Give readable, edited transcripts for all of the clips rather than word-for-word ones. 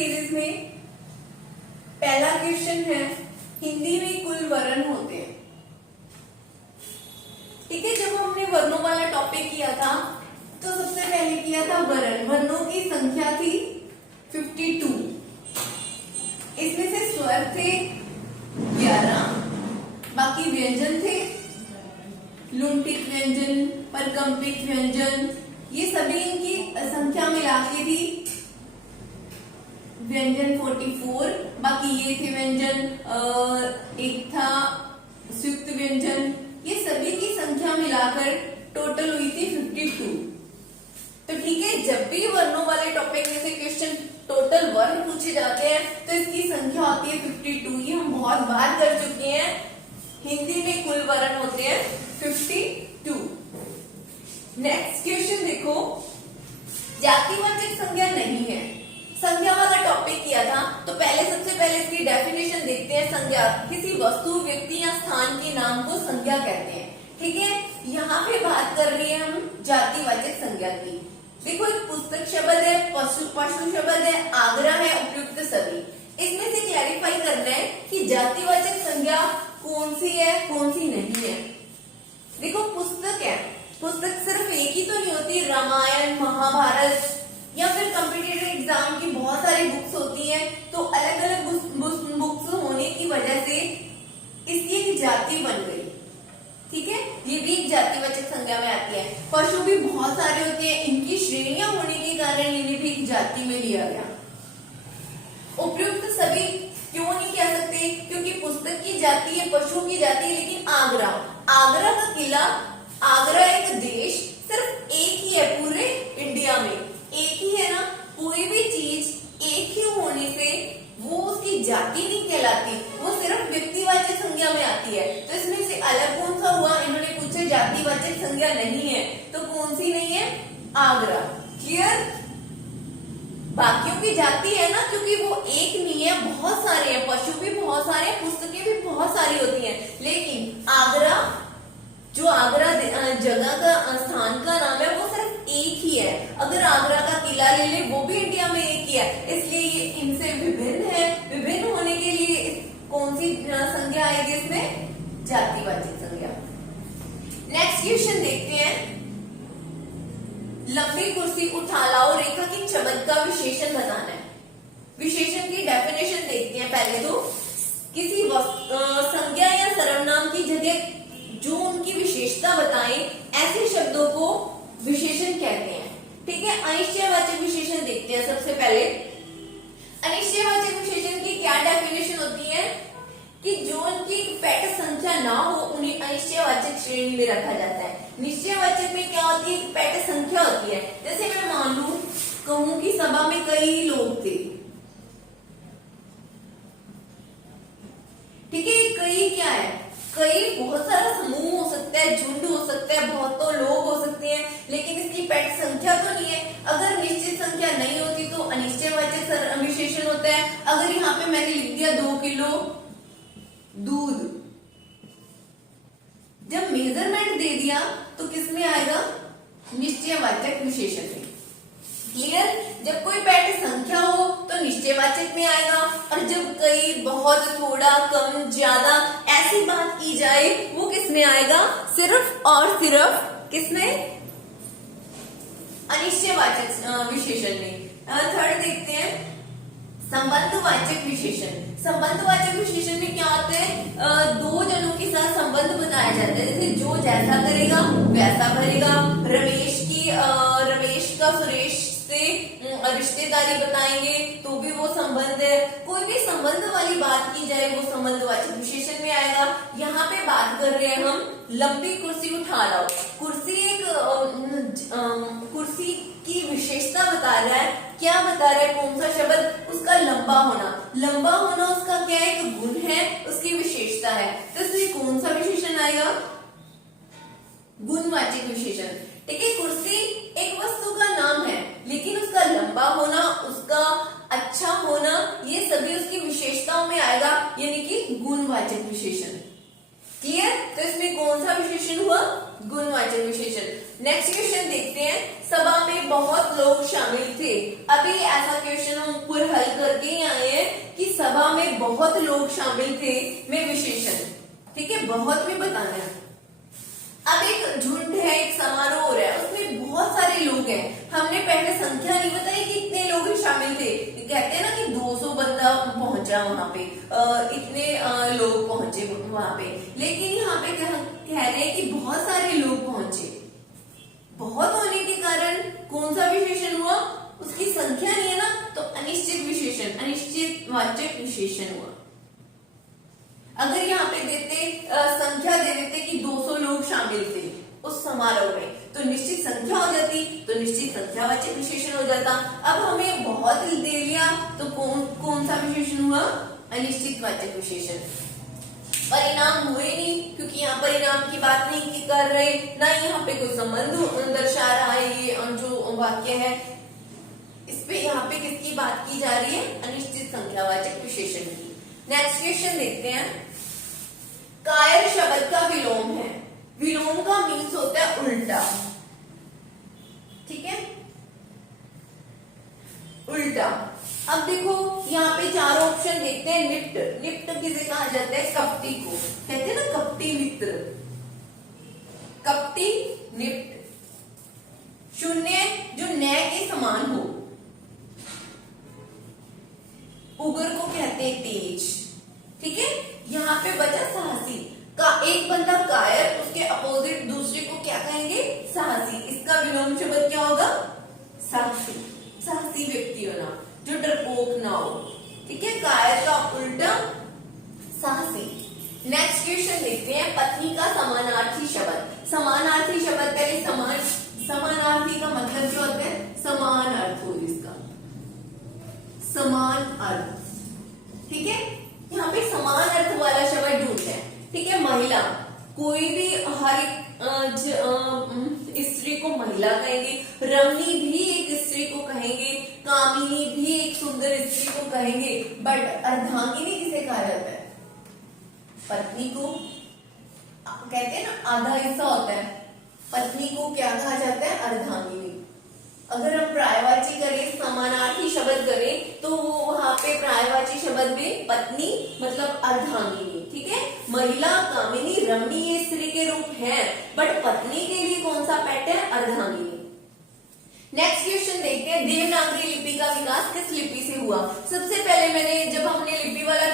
Series में पहला question है, हिंदी में कुल वर्ण होते हैं। ठीक है, जब हमने वर्णों वाला टॉपिक किया था तो सबसे पहले किया था वर्ण। वर्णों की संख्या थी 52। इसमें से स्वर थे 11, बाकी व्यंजन थे लुंठित व्यंजन, परकंपित व्यंजन, ये सभी इनकी संख्या मिला के थी व्यंजन 44। बाकी ये थे व्यंजन, एक था संयुक्त व्यंजन, ये सभी की संख्या मिलाकर टोटल हुई थी 52। तो ठीक है, जब भी वर्णों वाले टॉपिक में से क्वेश्चन टोटल वर्ण पूछे जाते हैं तो इसकी संख्या होती है 52। ये हम बहुत बार कर चुके हैं। हिंदी में कुल वर्ण होते हैं 52। नेक्स्ट क्वेश्चन देखो, जातिवाचक संज्ञा नहीं है। संज्ञा वाला टॉपिक किया था तो सबसे पहले इसकी डेफिनेशन देखते हैं। संज्ञा किसी वस्तु, व्यक्ति या स्थान के नाम को संज्ञा कहते हैं। ठीक है, यहाँ पे बात कर रही है हम जातिवाचक संज्ञा की। देखो, एक पुस्तक शब्द है, पशु शब्द है, आग्रह है, उपयुक्त सभी। इसमें से क्लैरिफाई करना है कि जातिवाचक संज्ञा कौन सी है, कौन सी नहीं है। देखो, पुस्तक है, पुस्तक सिर्फ एक ही तो नहीं होती। रामायण, महाभारत या फिर कॉम्पिटिटिव एग्जाम की बहुत सारी बुक्स होती हैं, तो अलग अलग बुक्स होने की वजह से इसकी एक जाति बन गई। ठीक है, ये भी एक जातिवाचक संज्ञा में आती है। पशु भी बहुत सारे होते हैं, इनकी श्रेणियां होने के कारण इन्हें भी एक जाति में लिया गया। उपयुक्त सभी क्यों नहीं कह सकते, क्योंकि पुस्तक की जाति है, पशु की जाति है, लेकिन आगरा का किला, आगरा एक देश सिर्फ एक ही है पूरे इंडिया में, एक ही है ना। कोई भी चीज एक ही होने से वो उसकी जाति नहीं कहलाती, वो सिर्फ व्यक्तिवाचक संज्ञा में आती है। तो इसमें से अलग कौन सा हुआ, इन्होंने पूछा जातिवाचक संज्ञा नहीं है, तो कौन सी नहीं है, आगरा। क्लियर, बाकियों की जाति है ना, क्योंकि वो एक नहीं है, बहुत सारे हैं, पशु भी बहुत सारे हैं, पुस्तकें भी बहुत सारी होती हैं, लेकिन आगरा, जो आगरा जगह का, स्थान का नाम है, वो सिर्फ एक ही है। अगर आगरा का किला ले ले, वो भी इंडिया में एक ही है, इसलिए ये इनसे विभिन्न है। विभिन्न होने के लिए कौन सी संज्ञा आएगी इसमें, जातिवाचक संज्ञा। नेक्स्ट क्वेश्चन देखते हैं, लंबी कुर्सी उठा लाओ रेखा की शब्द का विशेषण बताना है। विशेषण की डेफिनेशन देखते हैं। पहले तो किसी संज्ञा या सर्वनाम की जगह जो उनकी विशेषता बताए, ऐसे शब्दों को विशेषण कहते हैं। ठीक है, अनिश्चयवाचक विशेषण देखते हैं। सबसे पहले अनिश्चयवाचक विशेषण की क्या डेफिनेशन होती है कि जो उनकी पैठ संख्या ना हो उन्हें अनिश्चयवाचक श्रेणी में रखा जाता है। निश्चयवाचक में क्या होती है, पैठ संख्या होती है। जैसे मैं मान लू कहूं कि सभा में कई लोग थे। ठीक है, कई क्या है, कई बहुत सारा समूह हो सकता है, झुंड हो सकता है, बहुत तो लोग हो सकते हैं, लेकिन इसकी पैठ संख्या तो नहीं है। अगर निश्चित संख्या नहीं होती तो अनिश्चयवाचक विशेषण होता है। अगर यहाँ पे मैंने लिख दिया 2 किलो दूध, जब मेजरमेंट दे दिया तो किस में आएगा, निश्चयवाचक विशेषण में। क्लियर, जब कोई पैठ संख्या हो तो निश्चयवाचक में आएगा, और जब कई, बहुत, थोड़ा, कम, ज्यादा ऐसी बात की जाए वो किस में आएगा, सिर्फ और सिर्फ किस में, अनिश्चयवाचक विशेषण में। थर्ड देखते हैं, संबंधवाचक विशेषण। संबंधवाचक विशेषण में क्या होता है, दो जनों के साथ संबंध बताया जाता है। जैसे जो जैसा करेगा वैसा भरेगा। रमेश का सुरेश से रिश्तेदारी बताएंगे तो भी वो संबंध है। कोई भी संबंध वाली बात की जाए वो संबंधवाचक विशेषण में आएगा। यहाँ पे बात कर रहे हैं हम लंबी कुर्सी उठा लाओ। कुर्सी एक कुर्सी की विशेषता बता रहा है। क्या बता रहा है, कौन सा शब्द, उसका लंबा होना। लंबा होना उसका क्या है, एक गुण है, उसकी विशेषता है। तो इसमें कौन सा विशेषण आएगा, गुणवाचक विशेषण। ठीक है, कुर्सी एक वस्तु का नाम है, लेकिन उसका लंबा होना, उसका अच्छा होना, ये सभी उसकी विशेषताओं में आएगा, यानी कि गुणवाचक विशेषण। क्लियर, तो इसमें कौन सा विशेषण हुआ, गुणवाचक विशेषण। नेक्स्ट क्वेश्चन देखते हैं, सभा में बहुत लोग शामिल थे। अभी ऐसा क्वेश्चन हम ऊपर हल करके ही आए हैं कि सभा में बहुत लोग शामिल थे में विशेषण, ठीक है, बहुत में बताना है। अब एक झुंड है, एक समारोह हो रहा है, उसमें बहुत सारे लोग हैं, हमने पहले संख्या नहीं बताई कि इतने लोग शामिल थे, कहते हैं ना कि 200 बंदा पहुंचा वहां पे, इतने लोग पहुंचे वहां पे, लेकिन यहाँ पे कह रहे हैं कि बहुत सारे लोग पहुंचे। बहुत होने के कारण कौन सा विशेषण हुआ, उसकी संख्या नहीं है ना, तो अनिश्चित विशेषण, अनिश्चित वाचक विशेषण हुआ। अगर यहाँ पे देते संख्या दे देते कि 200 लोग शामिल थे उस समारोह में, तो निश्चित संख्या हो जाती, तो निश्चित संख्यावाचक विशेषण हो जाता। अब हमें बहुत दे लिया, तो कौन सा विशेषण हुआ, अनिश्चित वाचक विशेषण। परिणाम हुए नहीं, क्योंकि यहाँ परिणाम की बात नहीं कर रहे, ना यहाँ पे कोई संबंध दर्शा रहा है। ये जो वाक्य है इस पे यहाँ पे किसकी बात की जा रही है, अनिश्चित संख्यावाचक विशेषण की। नेक्स्ट क्वेश्चन देखते हैं, कायर शब्द का विलोम है। विलोम का मीन्स होता है उल्टा, ठीक है, उल्टा। अब देखो यहाँ पे चारों ऑप्शन देखते हैं। निप्ट, निप्ट किसे कहा जाता है, कपटी को कहते हैं ना, कपटी मित्र, कपटी निप्ट। शून्य जो न के समान हो, उगर को कहते हैं तेज, ठीक है। यहाँ पे बचा साहसी का, एक बंदा कायर, उसके अपोजिट दूसरे को क्या कहेंगे, साहसी। इसका विलोम शब्द क्या होगा, साहसी। साहसी व्यक्ति होना, जो डरपोक ना हो, ठीक है। कायर का उल्टा साहसी। नेक्स्ट क्वेश्चन देखते हैं, पत्नी का समानार्थी शब्द। समानार्थी शब्द पहले समानार्थी का मतलब क्या होता है, समान अर्थ हो इसका, समान अर्थ, ठीक है। यहाँ पे समान अर्थ वाला शब्द ढूंढते हैं, ठीक है। महिला, कोई भी हर स्त्री को महिला कहेंगे, रमणी भी एक स्त्री को कहेंगे, कामिनी भी एक सुंदर स्त्री को कहेंगे, बट अर्धांगिनी किसे कहा जाता है, पत्नी को कहते हैं ना, आधा हिस्सा होता है, पत्नी को क्या कहा जाता है, अर्धांगिनी। अगर हम पर्यायवाची करें, समानार्थी शब्द करें, तो वो वहां पे पर्यायवाची शब्द में पत्नी मतलब अर्धांगिनी, ठीक है। महिला, कामिनी, रमणी ये स्त्री के रूप हैं, बट पत्नी के लिए कौन सा पैट है, अर्धांगिनी। नेक्स्ट क्वेश्चन देखते हैं, देवनागरी लिपि का विकास किस लिपि से हुआ। सबसे पहले मैंने जब हमने लिपि वाला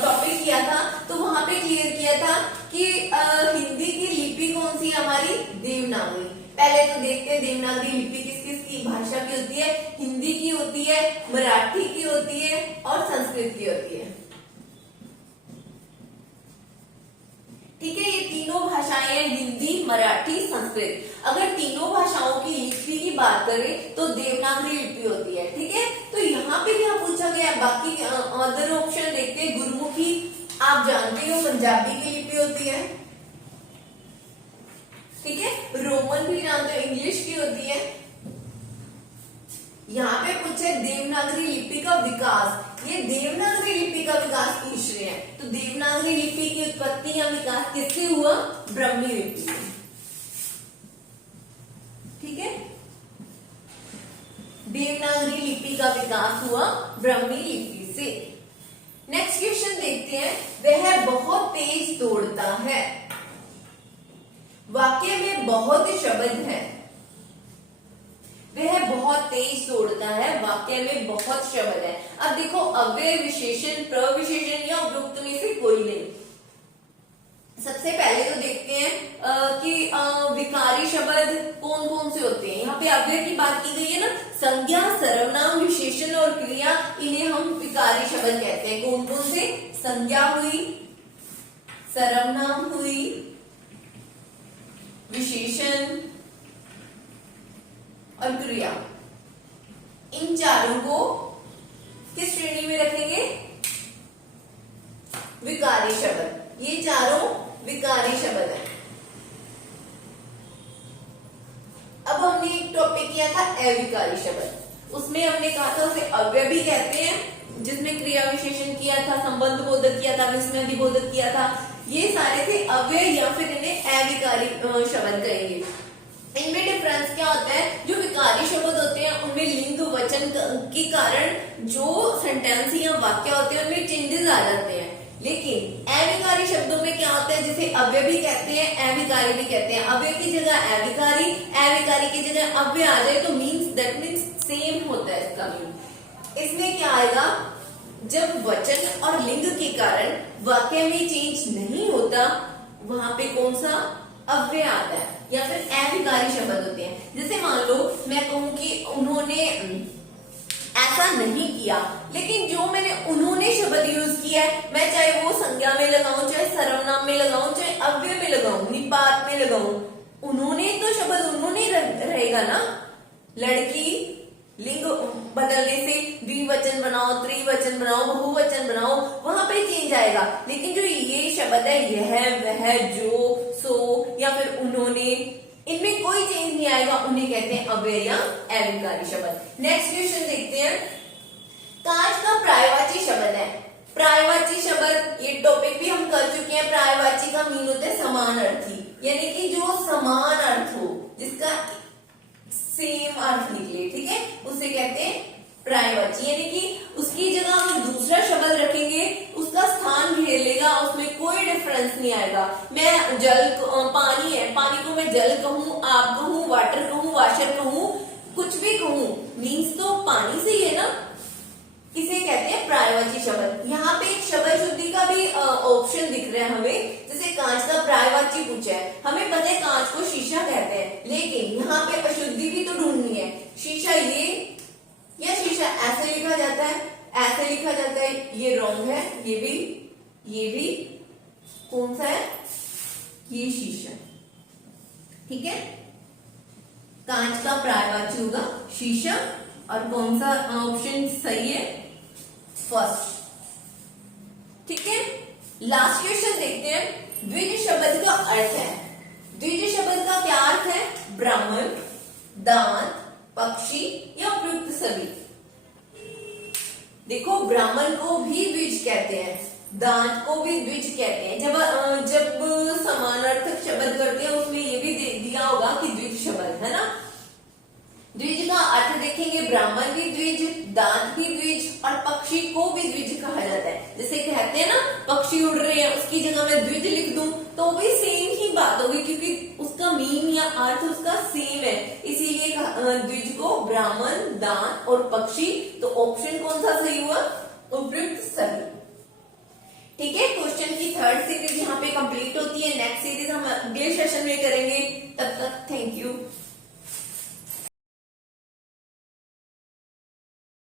टॉपिक किया था, तो वहां पे क्लियर किया था कि हिंदी की लिपि कौन सी हमारी, देवनागरी। पहले तो देखते हैं देवनागरी लिपि किस किस की भाषा की होती है, हिंदी की होती है, मराठी की होती है और संस्कृत की होती है, ठीक है। ये तीनों भाषाएं हैं, हिंदी, मराठी, संस्कृत। अगर तीनों भाषाओं की लिपि की बात करें तो देवनागरी लिपि होती है, ठीक है। तो यहाँ पे क्या पूछा गया, बाकी अदर ऑप्शन देखते हैं। गुरमुखी आप जानते हो पंजाबी की लिपि होती है, ठीक है। रोमन भी जानते हो, इंग्लिश की होती है। यहाँ पे पूछे देवनागरी लिपि का विकास, ये देवनागरी लिपि का विकास पूछ रहे हैं, तो देवनागरी लिपि की उत्पत्ति या विकास किससे हुआ, ब्राह्मी लिपि से, ठीक है। देवनागरी लिपि का विकास हुआ ब्राह्मी लिपि से। नेक्स्ट क्वेश्चन देखते हैं, वह बहुत तेज दौड़ता है। वाक्य में बहुत शब्द है, वह बहुत तेज दौड़ता है, वाक्य में बहुत शब्द है। अब देखो अव्यय विशेषण, प्रविशेषण या उपयुक्त में से कोई नहीं। सबसे पहले तो देखते हैं कि विकारी शब्द कौन कौन से होते हैं। यहाँ पे अव्यय की बात की गई है ना, संज्ञा, सर्वनाम, विशेषण और क्रिया, इन्हें हम विकारी शब्द कहते हैं। कौन कौन से, संज्ञा हुई, सर्वनाम हुई, विशेषण और क्रिया, इन चारों को किस श्रेणी में रखेंगे, विकारी शब्द। ये चारों विकारी शब्द है। अब हमने एक टॉपिक किया था अविकारी शब्द, उसमें हमने कहा था उसे अव्यय भी कहते हैं, जिसमें क्रिया विशेषण किया था, संबंध बोधक किया था, विस्मय बोधक किया था। ये सारे थे अव्यय या फिर इन्हें अविकारी शब्द कहेंगे। इनमें डिफरेंस क्या होता है, जो विकारी शब्द होते हैं उनमें लिंग वचन के कारण जो सेंटेंस या वाक्य होते हैं उनमें चेंजेस आ जाते हैं। लेकिन अविकारी शब्दों में क्या होता है, जैसे अव्यय भी कहते हैं अविकारी भी कहते हैं, अव्यय की जगह अविकारी, अविकारी की जगह अव्यय आ जाए तो दैट मीन्स सेम होता है इसका मीन। इसमें क्या आएगा, जब वचन और लिंग के कारण वाक्य में चेंज नहीं होता वहां पे कौन सा अव्यय आता है या फिर अविकारी शब्द होते हैं। जैसे मान लो मैं कहूं कि उन्होंने ऐसा नहीं किया, लेकिन जो मैंने उन्होंने शब्द यूज किया है, मैं चाहे वो संज्ञा में लगाऊं, चाहे सर्वनाम में लगाऊं, चाहे अव्यय में लगाऊं, निपात में लगाऊं, उन्होंने तो शब्द उन्होंने रहेगा ना। लड़की लिंग बदलने से द्विवचन बनाओ, त्रिवचन बनाओ, बहुवचन बनाओ, वहां पे चेंज आएगा। लेकिन जो ये शब्द है यह, वह, जो, सो या फिर उन्होंने, इनमें कोई चेंज नहीं आएगा, उन्हें कहते हैं अव्यय या अविकारी शब्द। नेक्स्ट क्वेश्चन देखते हैं, कांच का पर्यायवाची शब्द है। पर्यायवाची शब्द ये टॉपिक भी हम कर चुके हैं। पर्यायवाची का मीन होता है समान अर्थी, यानी कि जो समान अर्थ हो, जिसका सेम अर्थ निकले, ठीक है, उसे कहते हैं पर्यायवाची। यानी कि उसकी जगह हम दूसरा शब्द रखेंगे, उसका स्थान घेर लेगा, उसमें कोई डिफरेंस नहीं आएगा। मैं पानी है, पानी को मैं जल कहूं, आप कहूं, वाटर कहूं, वाशर कहूं, कुछ भी कहूं, मीन्स तो पानी से ही है ना, इसे कहते हैं पर्यायवाची शब्द। यहाँ पे एक शब्द शुद्धि का भी ऑप्शन दिख रहा है हमें, जैसे कांच का पर्यायवाची पूछा है, हमें पता है कांच को शीशा कहते हैं, लेकिन यहाँ पे अशुद्धि भी तो ढूंढनी है। शीशा ये या शीशा ऐसे लिखा जाता है, ऐसे लिखा जाता है, ये रॉन्ग है, ये भी कौन सा है, ये शीशा, ठीक है। कांच का पर्यायवाची होगा शीशा, और कौन सा ऑप्शन सही है, फर्स्ट, ठीक है। लास्ट क्वेश्चन देखते हैं, द्विज शब्द का अर्थ है। द्विज शब्द का क्या अर्थ है, ब्राह्मण, दांत, पक्षी या उपयुक्त सभी। देखो ब्राह्मण को भी द्विज कहते हैं, दांत को भी द्विज कहते हैं। जब समानार्थक शब्द करते हैं उसमें ये भी दिया होगा कि द्विज शब्द है ना। द्विज का अर्थ देखेंगे, ब्राह्मण भी द्विज, दांत भी द्विज और पक्षी को भी द्विज कहा जाता है। जैसे कहते हैं ना पक्षी उड़ रहे हैं, उसकी जगह मैं द्विज लिख दूं तो भी सेम ही बात होगी, क्योंकि उसका मीन या अर्थ उसका सेम है, इसीलिए द्विज को ब्राह्मण, दांत और पक्षी। तो ऑप्शन कौन सा सही हुआ, उपयुक्त सभी, ठीक है। क्वेश्चन की थर्ड सीरीज यहाँ पे कंप्लीट होती है। नेक्स्ट सीरीज हम अगले सेशन